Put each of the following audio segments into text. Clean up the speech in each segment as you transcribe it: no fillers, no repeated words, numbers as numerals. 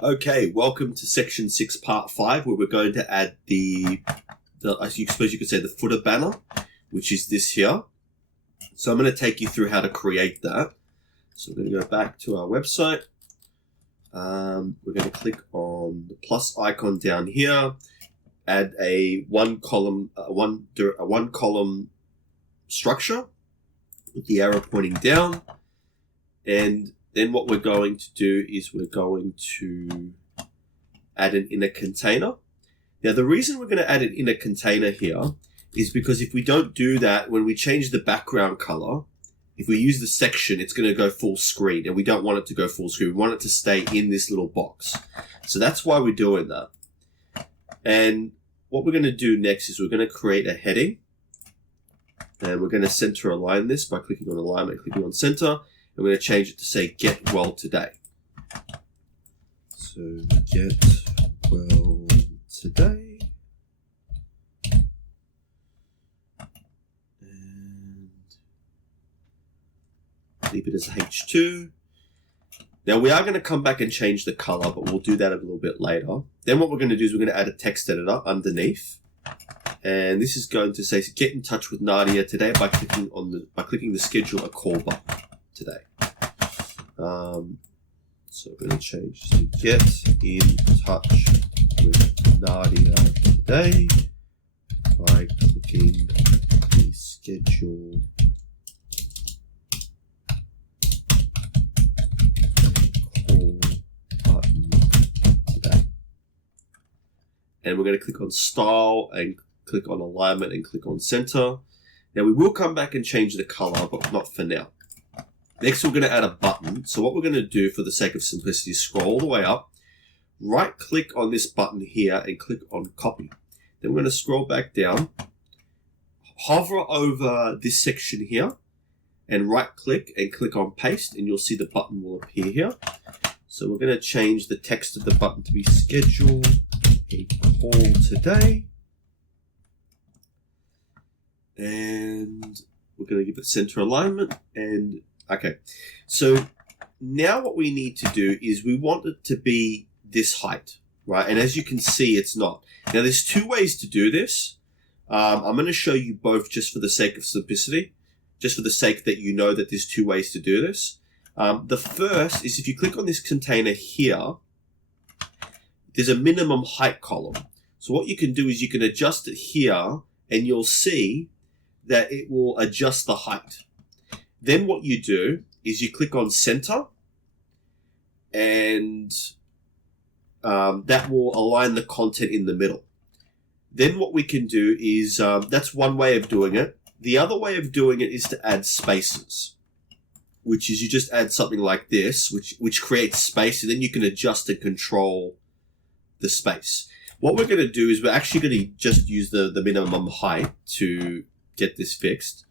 Okay, welcome to section 6, part 5, where we're going to add I suppose you could say the footer banner, which is this here. So I'm going to take you through how to create that. So we're going to go back to our website. We're going to click on the plus icon down here, add a one column structure with the arrow pointing down, and then what we're going to do is we're going to add an inner container. Now, the reason we're going to add an inner container here is because if we don't do that, when we change the background color, if we use the section, it's going to go full screen, and we don't want it to go full screen. We want it to stay in this little box. So that's why we're doing that. And what we're going to do next is we're going to create a heading, and we're going to center align this by clicking on alignment, clicking on center. I'm going to change it to say get well today. So get well today. And leave it as H2. Now we are going to come back and change the color, but we'll do that a little bit later. Then what we're going to do is we're going to add a text editor underneath. And this is going to say get in touch with Nadia today by clicking the schedule a call button today. So we're going to change to get in touch with Nadia today by clicking the schedule call button today. And we're going to click on style and click on alignment and click on center. Now we will come back and change the color, but not for now. Next, we're going to add a button. So what we're going to do for the sake of simplicity is scroll all the way up, right click on this button here and click on copy. Then we're going to scroll back down, hover over this section here and right click and click on paste, and you'll see the button will appear here. So we're going to change the text of the button to be schedule a call today. And we're going to give it center alignment and okay, so now what we need to do is we want it to be this height, right? And as you can see, it's not. Now, there's two ways to do this. I'm going to show you both just for the sake of simplicity, just for the sake that you know that there's two ways to do this. The first is if you click on this container here, there's a minimum height column. So what you can do is you can adjust it here, and you'll see that it will adjust the height. Then what you do is you click on center, and that will align the content in the middle. Then what we can do is, that's one way of doing it. The other way of doing it is to add spaces, which is you just add something like this, which creates space, and then you can adjust and control the space. What we're going to do is we're actually going to just use the minimum height to get this fixed.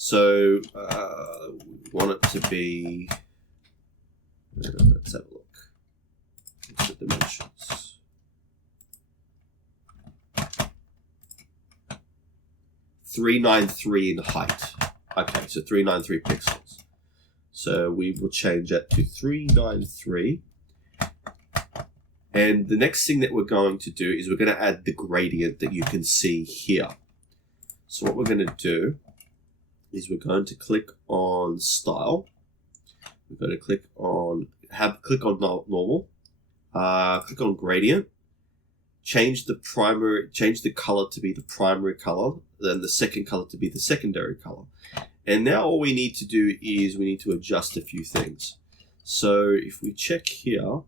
So we want it to be, let's have a look. What's the dimensions? .393 in height. Okay, so 393 pixels. So we will change that to 393. And the next thing that we're going to do is we're going to add the gradient that you can see here. So what we're going to do is we're going to click on style. We're going to click on normal. Click on gradient. Change the color to be the primary color, then the second color to be the secondary color. And now all we need to do is we need to adjust a few things. So if we check here,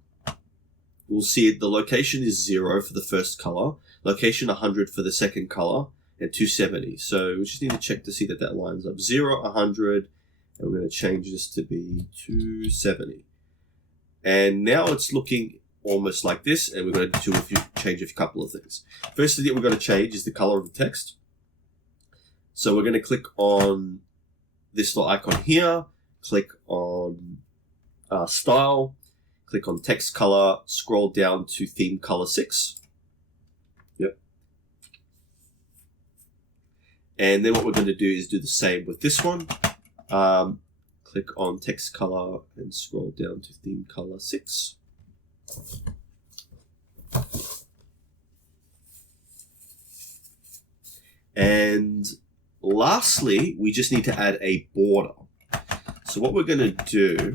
we'll see the location is 0 for the first color, location 100 for the second color, and 270. So we just need to check to see that that lines up. 0, 100, and we're going to change this to be 270. And now it's looking almost like this, and we're going to change a couple of things. First thing that we're going to change is the color of the text. So we're going to click on this little icon here, click on style, click on text color, scroll down to theme color 6. Yep. And then what we're going to do is do the same with this one. Click on text color and scroll down to theme color 6. lastly, we just need to add a border. So what we're going to do,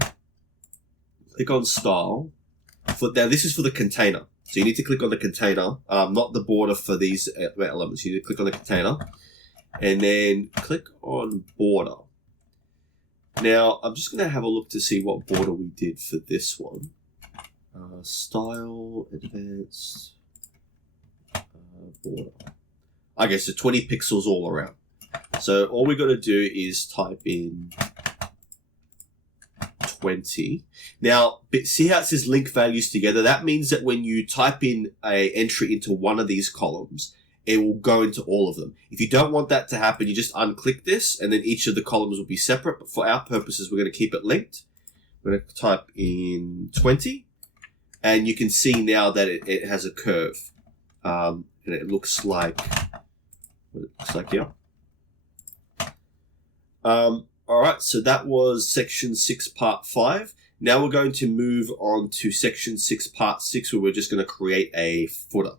click on style. Now this is for the container. So you need to click on the container, not the border for these elements. You need to click on the container and then click on border. Now I'm just going to have a look to see what border we did for this one. Style, advanced, border. Okay, so 20 pixels all around. So all we got to do is type in 20. Now, see how it says link values together? That means that when you type in an entry into one of these columns, it will go into all of them. If you don't want that to happen, you just unclick this, and then each of the columns will be separate. But for our purposes, we're going to keep it linked. We're going to type in 20, and you can see now that it has a curve, and it looks like what it looks like here. All right, so that was section 6, part 5. Now we're going to move on to section 6, part 6, where we're just going to create a footer.